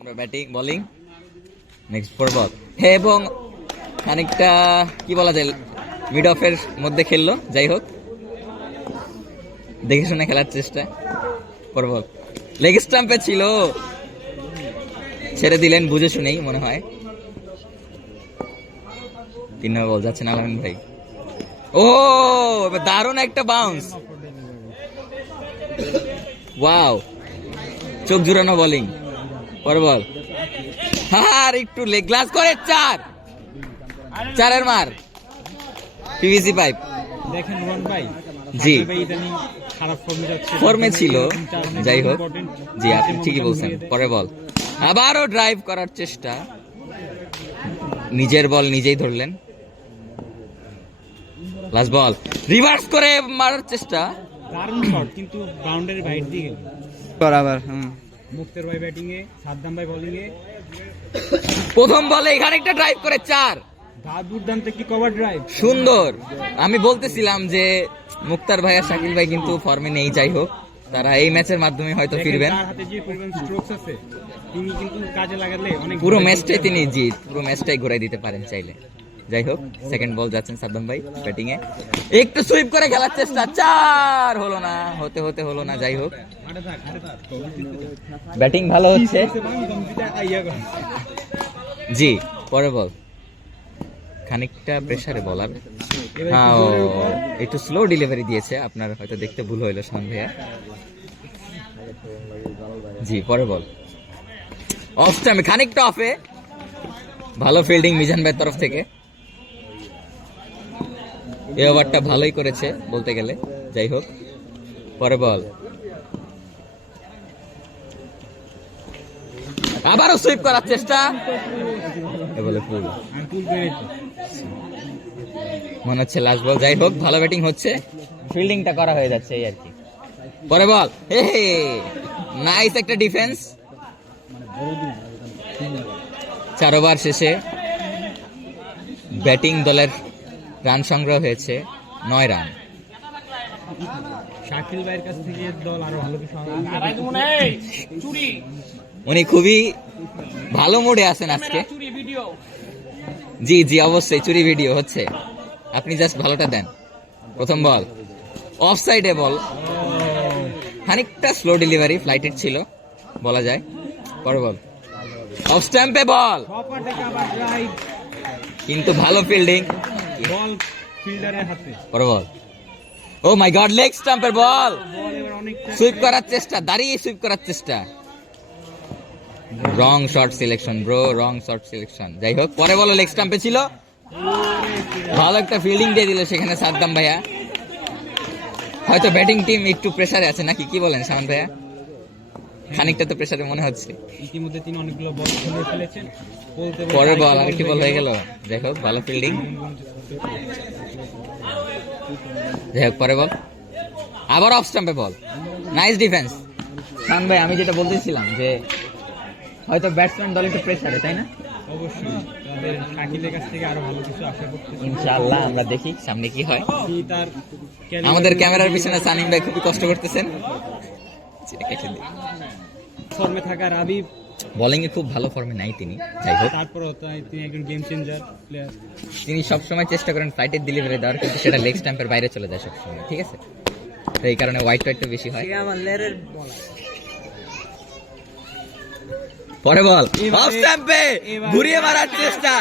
আমরা batting bowling next for ball এবং খানিকটা কি বলা যায় মিড অফের মধ্যে খেললো, যাই হোক দেখে শুনে খেলার চেষ্টা। ফর বল লেগ স্টাম্পে ছিল, ছেড়ে দিলেন বুঝে শুনেই মনে হয়। 3 নম্বর বল যাচ্ছে আলামিন ভাই। ও দারুণ একটা বাউন্স, ওয়াও চোখ জুড়ানো বোলিং। পর বল আর একটু লেগ গ্লাস করে 4 মার পিভিসি পাইপ। দেখেন রন ভাই, জি খারাপ ফর্মে ছিল, যাই হোক জি আপনি ঠিকই বলছেন। পরে বল আবারও ড্রাইভ করার চেষ্টা, নিজের বল নিজেই ধরলেন। লাস্ট বল রিভার্স করে মারার চেষ্টা, দারুণ শট কিন্তু বাউন্ডারি বাইট দিয়ে গেল। বরাবর মুক্তার ভাই ব্যাটিং এ, সাদ্দাম ভাই বোলিং এ। প্রথম বলে এখানে একটা ড্রাইভ করে 4। দুর্দান্ত একটি কভার ড্রাইভ, সুন্দর। আমি বলতেছিলাম যে মুক্তার ভাই আর শাকিল ভাই কিন্তু ফর্মে নেই, যাই হোক তারা এই ম্যাচের মাধ্যমে হয়তো ফিরবেন। তার হাতে যে পরিমাণ স্ট্রোকস আছে তিনি কিন্তু কাজে লাগালে অনেক পুরো ম্যাচটাই তিনি পুরো ম্যাচটাই ঘুরাই দিতে পারেন চাইলে। যাই হোক সেকেন্ড বল যাচ্ছেন সাদ্দাম ভাই ব্যাটিং এ, একটু সুইপ করে খেলার চেষ্টা, 4 হলো না, হতে হলো না। যাই হোক ব্যাটিং ভালো হচ্ছে, জি। পরে বল খানিকটা প্রেসারে বলার, হ্যাঁ একটু স্লো ডেলিভারি দিয়েছে, আপনার হয়তো দেখতে ভুল হইলো শান ভাইয়া। জি পরে বল অফ টাইমে খানিকটা অফে, ভালো ফিল্ডিং মিজান ভাইয়ের তরফ থেকে। এই ওভারটা ভালোই করেছে বলতে গেলে, যাই হোক। পরে বল আবারও সুইপ করার চেষ্টা, বলে ফুল মনে হচ্ছে লাস্ট বল। যাই হোক ভালো ব্যাটিং হচ্ছে, ফিল্ডিংটা করা হয়ে যাচ্ছে এই আর কি। পরে বল নাইস একটা ডিফেন্স। 4 ওভার শেষে ব্যাটিং দলের রান সংগ্রহ হয়েছে 9 রান। শাকিল ভাইয়ের কাছ থেকে দল আরো ভালো কিছু উনি খুবই ভালো মুডে আছেন আজকে। জি জি অবশ্যই চুরি ভিডিও হচ্ছে, আপনি জাস্ট ভালোটা দেন। প্রথম বল অফ সাইডে বল, খানিকটা স্লো ডেলিভারি ফ্লাইটেড ছিল বলা যায়। পরে বল অফ স্ট্যাম্পে বল, কিন্তু ভালো ফিল্ডিং বল ফিল্ডারের হাতে। পরে বল ও মাই গড লেগ স্টাম্পের বল, সুইপ করার চেষ্টা, দাঁড়িয়ে সুইপ করার চেষ্টা। রং শট সিলেকশন ব্রো, রং শট সিলেকশন। যাই হোক পরে বলো লেগ স্টাম্পে ছিল, ভালো একটা ফিল্ডিং দিয়ে দিল সেখানে সাদ্দাম ভাইয়া। হয়তো ব্যাটিং টিম একটু প্রেসারে আছে নাকি, কি বলেন সামান ভাইয়া? খানিকটা তো প্রেসারে মনে হচ্ছে। ইতিমধ্যে তিনি অনেকগুলো বল খেলে ফেলেছেন। পরের বল আরেকটি বল হয়ে গেল, যাই হোক ভালো ফিল্ডিং। যাই হোক পরে বল আবার অফ স্টাম্পে বল, নাইস ডিফেন্স। শান ভাই আমি যেটা বলতেছিলাম যে হয়তো ব্যাটসম্যান দল একটু প্রেসারে, তাই না? অবশ্যই তাদের শাকিলের কাছ থেকে আরো ভালো কিছু আশা করতে ইনশাআল্লাহ আমরা দেখি সামনে কি হয়। তার আমাদের ক্যামেরার পিছনে সানিম ভাই খুবই কষ্ট করতেছেন। ফর্মে থাকা রাবিব বোলিং এ খুব ভালো ফর্মে নাই তিনি, যাই হোক তারপরও তিনি একজন গেম চেঞ্জার প্লেয়ার। তিনি সবসময় চেষ্টা করেন ফ্লাইটের ডেলিভারি দেওয়ার, কিন্তু সেটা লেগ স্ট্যাম্পের বাইরে চলে যায় সবসময়, ঠিক আছে? তো এই কারণে হোয়াইট একটু বেশি হয়। পরে বল অফ স্ট্যাম্পে ঘুরিয়ে মারার চেষ্টা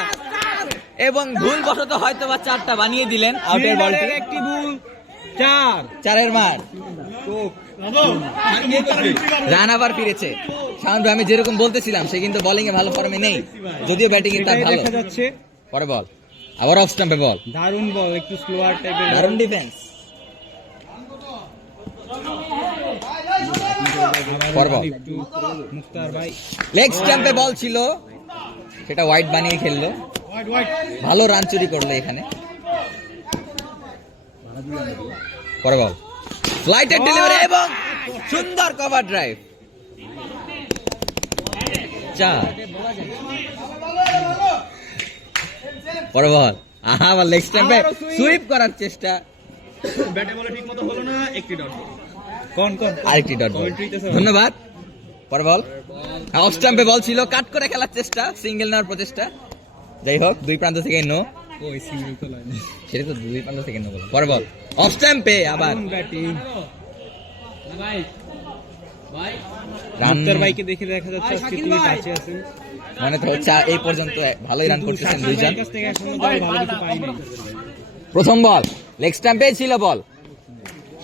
এবং ভুল বশত হয়তো বা 4টা বানিয়ে দিলেন আউটের বলটি। একটি ভুল, 4 মার রান আবার ফিরেছে। শান্ত আমি যেরকম বলতেছিলাম সে কিন্তু বোলিং এ ভালো ফর্মে নেই, যদিও ব্যাটিং এ তার ভালো। দেখা যাচ্ছে পরে বল আবার অফ স্টাম্পে বল, দারুণ বল, একটু স্লোয়ার টাইপের, দারুণ ডিফেন্স। পরে বল মুক্তার ভাই লেগ স্টাম্পে বল ছিল, সেটা হোয়াইট বানিয়ে খেললো, ভালো রান চুরি করলো এখানে। পরে বল ফ্লাইটের ডেলিভারি এবং সুন্দর কভার ড্রাইভ, 4। পরে বল আবার লেগ স্টাম্পে সুইপ করার চেষ্টা, ব্যাটে বলে ঠিক মতো হলো না, একটি ডট। আরেকটি ডট বল। ধন্যবাদ। পরে বল অফ স্টাম্পে বল ছিল, কাট করে খেলার চেষ্টা, সিঙ্গেল নেওয়ার প্রচেষ্টা, যাই হোক দুই প্রান্ত থেকে নো, ওই সিঙ্গেল তো লাইন সেটা তো দুই প্রান্ত থেকে নো বল। পরে বল অফ স্টাম্পে আবার ব্যাটিং রান, মুক্তার ভাইকে দেখে দেখা যাচ্ছে আজকে তিনি টাচে আছেন। মানে তো হচ্ছে এই পর্যন্ত ভালোই রান করতেছেন দুইজন। কাছ থেকে এখনো ভালো কিছু পাইনি। প্রথম বল লেগ স্টাম্পে ছিল বল,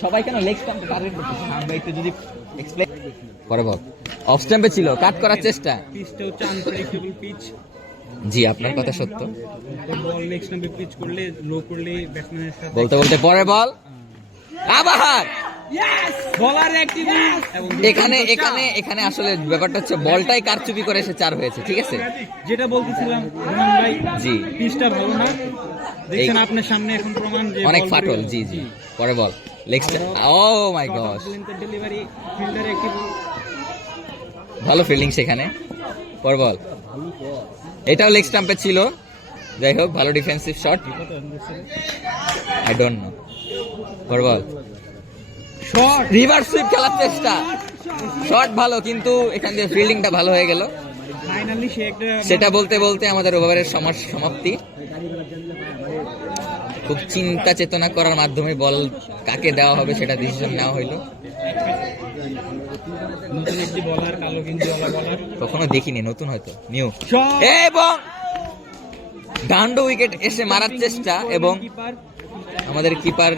সবাই কেন লেগ স্টাম্পে টার্গেট করতেছে, আমরা একটু যদি এক্সপ্লেইন। পরে বল অফ স্টাম্পে ছিল, কাট করার চেষ্টা। পিচটা হচ্ছে আনপ্রেডিক্টেবল পিচ, জি আপনার কথা সত্য। বল নেক্সট নাম্বার পিচ করলে লো করলে ব্যাটসম্যানের সাথে বলতে বলতে পরে বল আবার বলার অ্যাক্টিভিটি এবং এখানে এখানে এখানে আসলে ব্যাপারটা হচ্ছে বলটাই কারচুপি করে সে 4 হয়েছে, ঠিক আছে। যেটা বলতেছিলাম রোমান ভাই, জি পিচটা ভালো না, দেখছেন আপনার সামনে এখন প্রমাণ যে অনেক বল ফাটল। ঘুরে জি জি পরে বল লেগ স্টাম্প, ও মাই গড, ডেলিভারি ফিল্ডার একটি ভালো ফিল্ডিং সেখানে। পরে বল এটাও লেগ স্টাম্পে ছিল, যাই হোক ভালো defensive shot, I don't know. পরে বল শট রিভার্স সুইপ খেলার চেষ্টা, শট ভালো কিন্তু এখান দিয়ে ফিল্ডিংটা ভালো হয়ে গেল। ফাইনালি সে একটা সেটা বলতে বলতে আমাদের ওভারের সমাপ্তি। খুব চিন্তা চেতনা করার মাধ্যমে বল কাকে দেওয়া হবে সেটা ডিসিশন নেওয়া হইলো। নতুন একটি বলার, কালো গেঞ্জি বলার কখনো দেখিনি, নতুন হয়তো নিউ, শট এবং ডান্ডো উইকেট এসে মারার চেষ্টা এবং কিপার আমাদের কিপার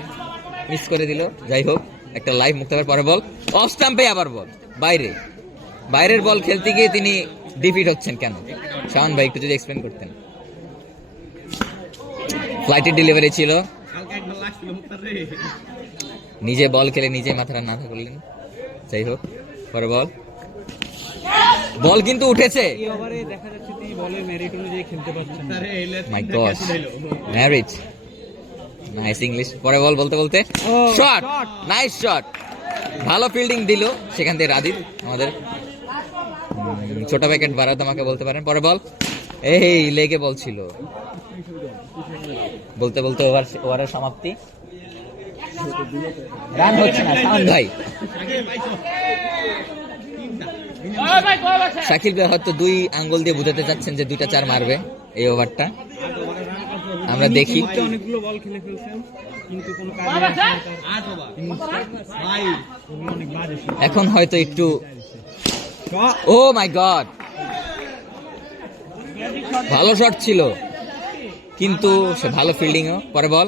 মিস করে দিল। যাই হোক একটা লাইভ মুক্তার। পরে বল অফ স্টাম্পে আবার বল বাইরে, বাইরের বল খেলতে গিয়ে তিনি ডিফিট হচ্ছেন কেন, শাওন ভাই একটু যদি এক্সপ্লেন করতেন। ফ্লাইটের ডেলিভারি ছিল, হালকা একবার লাগছিল মুক্তার রে। নিজে বল খেলে নিজে মাথাটা না করলেন। যাই হোক পরে বল, বল কিন্তু উঠেছে, এই ওভারে দেখা যাচ্ছে তিনি বলের মেরিট অনুযায়ী খেলতে পারছেন না। মাই গড ম্যারিজ, নাইস ইংলিশ। পরে বল বলতে বলতে শট, নাইস শট, ভালো ফিল্ডিং দিল সেখান থেকে রাদিত আমাদের ছোট প্যাকেট বাড়া তোমাকে বলতে পারেন। পরে বল এই লেগে বল ছিল, বলতে বলতে ওভারের সমাপ্তি। রান হচ্ছে না সাউন্ড ভাই, শাকিল ভাই হয়তো 2 আঙ্গুল দিয়ে বুঝাতে চাচ্ছেন যে 2টা 4 মারবে এই ওভারটা, আমরা দেখি। অনেকগুলো বল খেলে ফেলছেন কিন্তু কোনো কাজে আসে না তার। 8 ওভার ভাই ওগুলো অনেক বাজে ছিল। এখন হয়তো একটু, ও মাই গড ভালো শট ছিল কিন্তু সে ভালো ফিল্ডিংও। পরে বল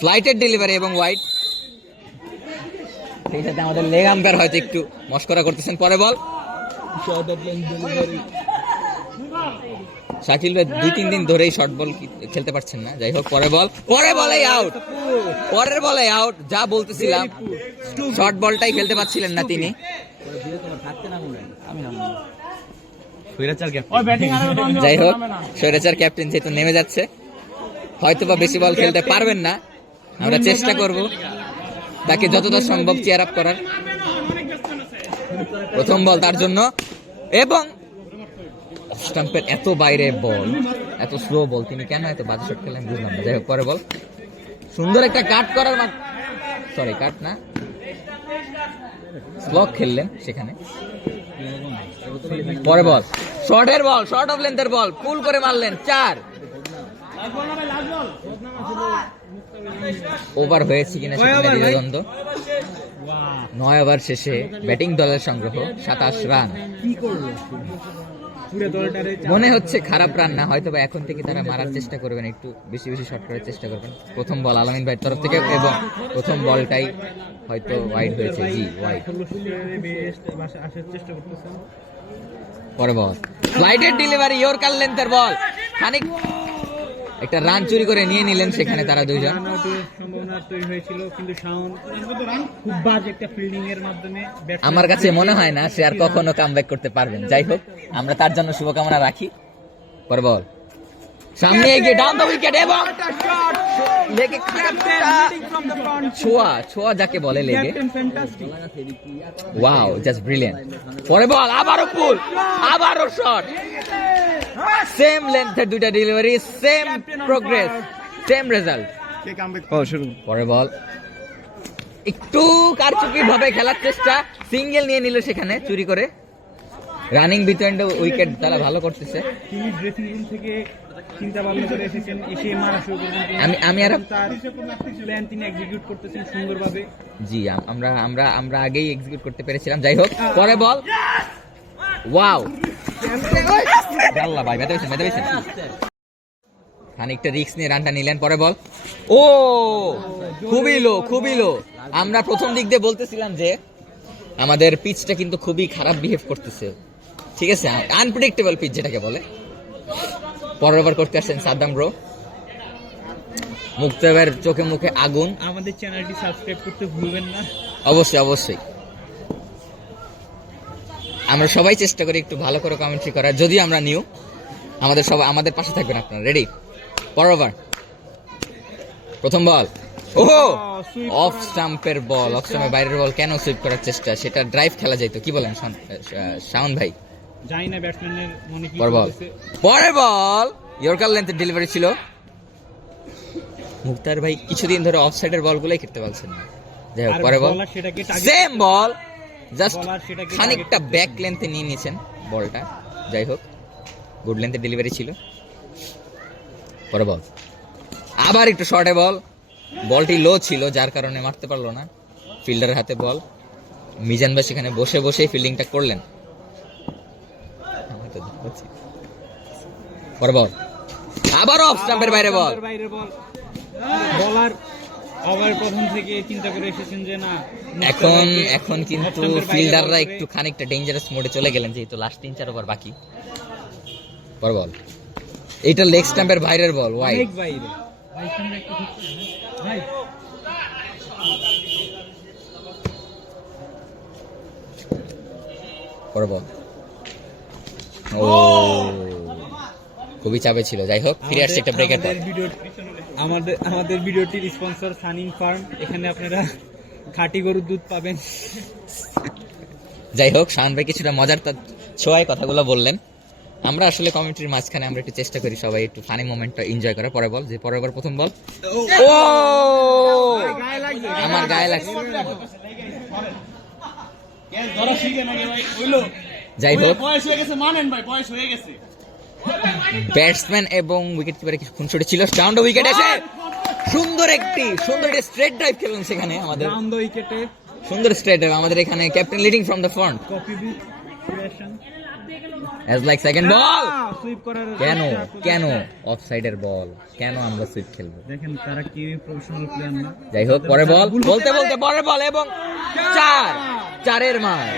ফ্লাইটের ডেলিভারি এবং ওয়াইড, সেই সাথে আমাদের লেগ আম্পায়ার হয়তো একটু মস্করা করতেছেন। পরে বল শাকিল ভাই 2-3 দিন ধরেই শর্ট বল খেলতে পারছেন না। যাই হোক পরে বল, পরে বলে আউট, পরের বলে আউট। যা বলতেছিলাম শর্ট বলটাই খেলতে পারছিলেন না তিনি। যাই হোক স্বৈরাচার ক্যাপ্টেন যেহেতু নেমে যাচ্ছে, হয়তো বা বেশি বল খেলতে পারবেন না, আমরা চেষ্টা করব তাকে যতটা সম্ভব চেয়ার আপ করার। প্রথম বল তার জন্য, এবং স্টাম্পের এত বাইরে বল, এত স্লো বল, তিনি কেন এত বাজে শট খেলেন বুঝলাম না। যাই হোক পরে বল সুন্দর একটা কাট করার, সরি কাট না, স্লগ খেললেন সেখানে। পরে বল শর্টের বল, শর্ট অফ লেন্থের বল, পুল করে মারলেন 4। ওভার হয়েছে কিনা সেখানে দ্বিধাদ্বন্দ্ব। 9 ওভার শেষে ব্যাটিং দলের সংগ্রহ 27 রান। কি করলো পুরো দলটারে মনে হচ্ছে খারাপ রান না, হয়তো বা এখন থেকে তারা মারার চেষ্টা করবেন, একটু বেশি বেশি শট করার চেষ্টা করবেন। প্রথম বল আলামিন ভাইয়ের তরফ থেকে এবং প্রথম বলটাই হয়তো ওয়াইড হয়েছে, জি ওয়াইড। আসার চেষ্টা করতেছেন। পরে বল ফ্লাইটের ডেলিভারি, ইয়র্কার লেন্থের বল, খানিক একটা রান চুরি করে নিয়ে নিলেন সেখানে তারা দুইজন। রান আউটের সম্ভাবনা তৈরি হয়েছিল কিন্তু শাওন খুব বাজে একটা ফিল্ডিং এর মাধ্যমে আমার কাছে মনে হয় না সে আর কখনো কামব্যাক করতে পারবেন। যাই হোক আমরা তার জন্য শুভকামনা রাখি। পরে বল সামনে এগিয়ে ডাউন দ্য উইকেট এবং লেগে ছোঁয়া, ছোঁয়া যাকে বলে লেগে, ওয়াও জাস্ট ব্রিলিয়ান্ট। পরে বল আবারও পুল, আবারও শট, সেম লেন্থের 2টা delivery, same progress, same result. পরে বল একটু কারচুপি ভাবে খেলার চেষ্টা, সিঙ্গেল নিয়ে নিল সেখানে চুরি করে। রানিং বিটুইন দ্য উইকেট তারা ভালো করতেছে। তিনি ড্রেসিং রুম থেকে চিন্তা ভাবনা করে এসেছেন, এসে মারা শুরু করেছেন। আমি আর তার প্ল্যান তিনি এক্সিকিউট করতেছেন সুন্দরভাবে। জি আমরা আগেই এক্সিকিউট করতে পেরেছিলাম। যাই হোক, পরে বল। ওয়াও, আল্লাহ ভাই, মেতে পেয়েছেন। খানিকটা রিস্ক নিয়ে রানটা নিলেন। পরে বল। ও, খুবই লো। আমরা প্রথম দিক দিয়ে বলতেছিলাম যে আমাদের পিচটা কিন্তু খুবই খারাপ বিহেভ করতেছে, ঠিক আছে, আনপ্রেডিক্টেবল পিচ যেটাকে বলে। পরের ওভার করতে আসছেন সাদ্দাম ব্রো। মুক্তাবের চোখে মুখে আগুন। আমাদের চ্যানেলটি সাবস্ক্রাইব করতে ভুলবেন না। অবশ্যই আমরা সবাই চেষ্টা করি একটু ভালো করে কমেন্ট্রি করার, যদিও আমরা নিউ। আমাদের পাশে থাকবেন আপনারা। রেডি? পরের ওভার, প্রথম বল। ওহো, অফ স্টাম্পের বল, অফ স্টাম্পের বাইরের বল। কেন সুইপ করার চেষ্টা? সেটা ড্রাইভ খেলা যাইতো। কি বলেন শাওন ভাই? জানি না ব্যাটসম্যানের মনে কি চলতেছে। পরের বল ইয়র্কার লেন্থের ডেলিভারি ছিল। মুক্তার ভাই কিছুদিন ধরে অফসাইডের বলগুলোই খেলতে পারছেন না। যাই হোক, পরের বল, সেম বল, জাস্ট খানিকটা ব্যাক লেন্থে নিয়ে নিয়েছেন বলটা। যাই হোক, গুড লেন্থের ডেলিভারি ছিল। পরের বল আবার একটু শর্টে বল। বলটি লো ছিল, যার কারণে মারতে পারলো না। ফিল্ডারের হাতে বল। মিজান ভাই সেখানে বসে ফিল্ডিংটা করলেন। পরের বল আবার অফ স্টাম্পের বাইরে বল। বলার ওভার প্রথম থেকে চিন্তা করে এসেছেন যে না, এখন কিন্তু ফিল্ডাররা একটু খানিকটা ডেঞ্জারাস মোডে চলে গেলেন, যেহেতু লাস্ট 3-4 ওভার বাকি। পরের বল, এইটা লেগ স্টাম্পের বাইরের বল, ওয়াইড। পরের বল, ও খুবই চাপে ছিল। যাই হোক, ফিরে আসছে একটা ব্রেকের পর। আমাদের ভিডিওটির স্পন্সর সানিং ফার্ম, এখানে আপনারা খাঁটি গরুর দুধ পাবেন। যাই হোক, শাওন ভাই কিছুটা মজার ছোঁয়ায় কথাগুলো বললেন। আমরা আসলে কমেন্ট্রির মাঝখানে আমরা একটু চেষ্টা করি সবাই একটু ফানি মোমেন্টটা এনজয় করার। পরে বল, যে পরের বার প্রথম বল। ও, আমার গায়ে লাগছে। যাই হোক, ব্যাটসম্যান এবং উইকেট কিপারে কিছু খুনসুটি ছিল। ডাউন দ্য উইকেট এসে সুন্দর একটি স্ট্রেট ড্রাইভ খেললেন সেখানে আমাদের। ডাউন দ্য উইকেটে সুন্দর স্ট্রেট ড্রাইভ আমাদের এখানে, captain leading from the front. As like second ball, কেন অফসাইডের বল, কেন আমরা সুইপ খেলবো? দেখেন তারা কি প্রফেশনাল প্লেয়ার না। যাই হোক, পরে বল বলতে পরের বল এবং 4 মার।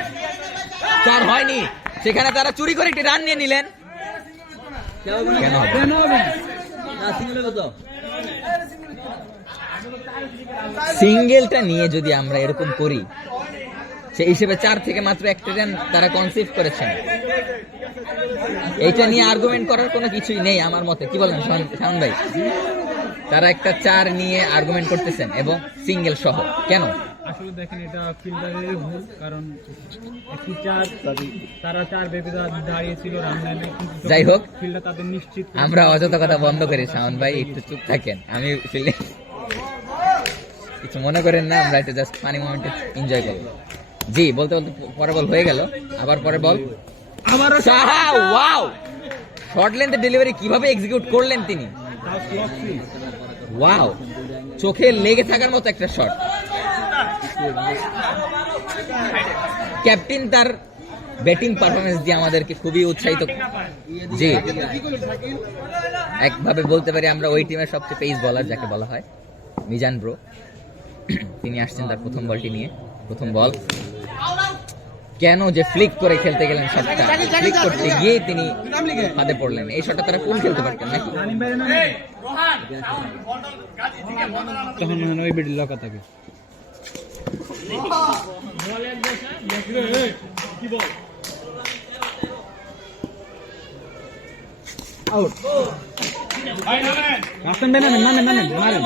4 হয়নি, সেখানে তারা চুরি করে একটি রান নিয়ে নিলেন। কেন হবে? সিঙ্গেলটা নিয়ে যদি আমরা এরকম করি, সেই হিসেবে 4 থেকে মাত্র 1 রান তারা কনসিভ করেছেন। এইটা নিয়ে আর্গুমেন্ট করার কোনো কিছুই নেই আমার মতে। কি বলেন শাওন ভাই? তারা একটা 4 নিয়ে আর্গুমেন্ট করতেছেন এবং সিঙ্গেল সহ। কেন? আসলে দেখেন, এটা ফিল্ডারের ভুল, কারণ একটি 4 তারা 4 ভেবে দাঁড়িয়েছিল রান লাইনে। যাই হোক, ফিল্ডার তাদের নিশ্চিত। আমরা অযথা কথা বন্ধ করি। শাওন ভাই একটু চুপ থাকেন, আমি ফিল্ডিং কিছু মনে করেন না, আমরা একটু জাস্ট ফানি মোমেন্টে এনজয় করি। জি, বলতে পরে বল হয়ে গেল। আবার পরে বল, ওয়াও, শর্ট লেন্থের ডেলিভারি কিভাবে এক্সিকিউট করলেন তিনি। ওয়াও, চোখে লেগে থাকার মতো একটা শট। ক্যাপ্টেন তার ব্যাটিং পারফরমেন্স দিয়ে আমাদেরকে খুবই উৎসাহিত। জি, একভাবে বলতে পারি আমরা ওই টিমের সবচেয়ে পেস বলার যাকে বলা হয়, মিজান ব্রো। তিনি আসছেন তার প্রথম বলটি নিয়ে। প্রথম বল, কেন যে ফ্লিক করে খেলতে গেলেন শটটা, ফ্লিক করতে গিয়ে তিনি ফাঁদে পড়লেন। এই শটটা তারা কোন খেলতে পারতেন নাকি? তখন ওই বিডি লকা থাকে। আউট। রাস্তান মারেন।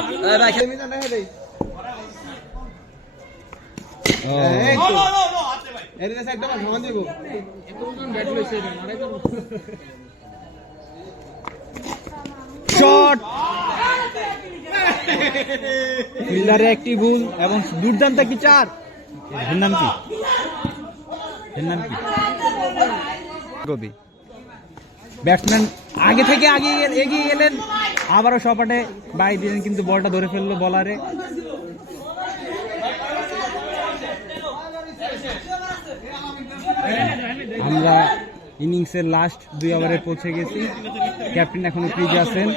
শট, ফিল্ডারে একটি ভুল এবং দুর্দান্ত একটি 4। এর নাম কি? কবি ব্যাটসম্যান আগে থেকে এগিয়ে গেলেন, আবারও সপাটে বাড়ি দিলেন, কিন্তু বলটা ধরে ফেললো বলারে। আমরা ইনিংসের লাস্ট 2 ওভারে পৌঁছে গেছি। ক্যাপ্টেন এখনো ক্রিজে আছেন,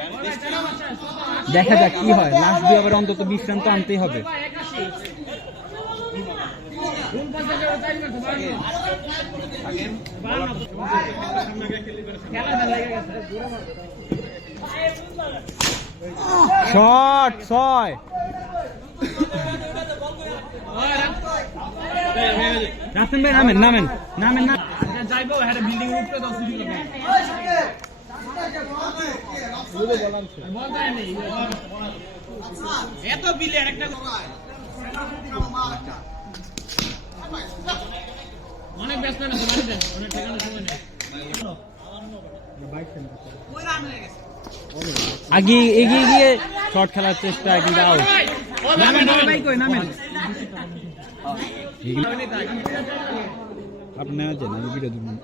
দেখা যাক কি হয়। লাস্ট 2 ওভারে অন্তত 20 রান তো আনতেই হবে। শট 6। রাসেল ভাই নামেন নামেন নামেন না যাইবো একটা বিল্ডিং উপরে 10 ফুট করবে এত বিলিয়ন একটা অনেক ব্যাটসম্যান আছে বাড়িতে, অনেক ঠেকানো সময় নেই। আগে এগিয়ে গিয়ে শট খেলার চেষ্টা, কিন্তু আউট। নামেন ভাই, কই নামেন আপনি জানেন আমি ভিডিও দিবেন।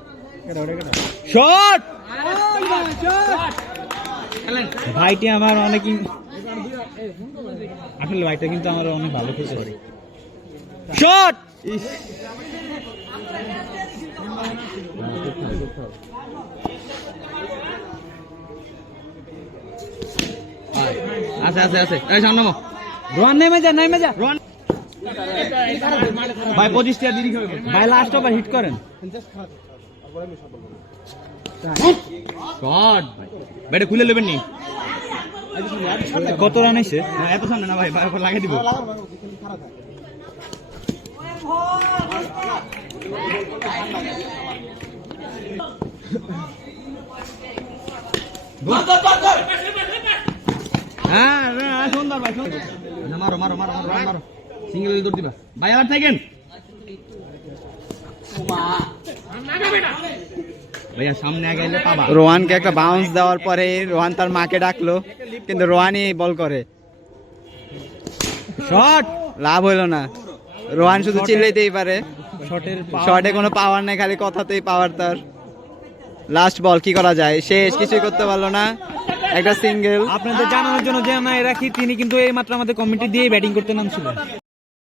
শট ভাইটি আমার অনেক আসলে ভাইটা কিন্তু আমার অনেক ভালো খেলছে। শট আছে আছে আছে, এই সামনে নামো। রোহান নেমে যা রোহান ভাই 25 টা দিদি খাবে ভাই, লাস্ট ওভার হিট করেন। শট ভাই, ব্যাটে খুলে নেবেন নি। কত রান হইছে? এত সামনে না ভাই, ভাই লাগিয়ে দিব। হ্যাঁ সুন্দর ভাই, সুন্দর। মারো মারো মারো মারো মারো, সিঙ্গেল দৌড় দিবা ভাই। আবার থাকেন ভাইয়া, সামনে আগাইলে পাবা। রোহানকে একটা বাউন্স দেওয়ার পরে রোহান তার মাকে ডাকলো, কিন্তু রোহানই বল করে। শট লাভ হইলো না। রোহান শুধু চিল্লাইতেই পারে, শটের শটে কোনো পাওয়ার নাই, খালি কথাতেই পাওয়ার তার। লাস্ট বল, কি করা যায়, শেষ, কিছুই করতে পারলো না, একটা সিঙ্গেল। আপনাদের জানানোর জন্য যে আমরা রাখি, তিনি কিন্তু এই মাত্র আমাদের কমিটি দিয়ে ব্যাটিং করতে নামছিলেন।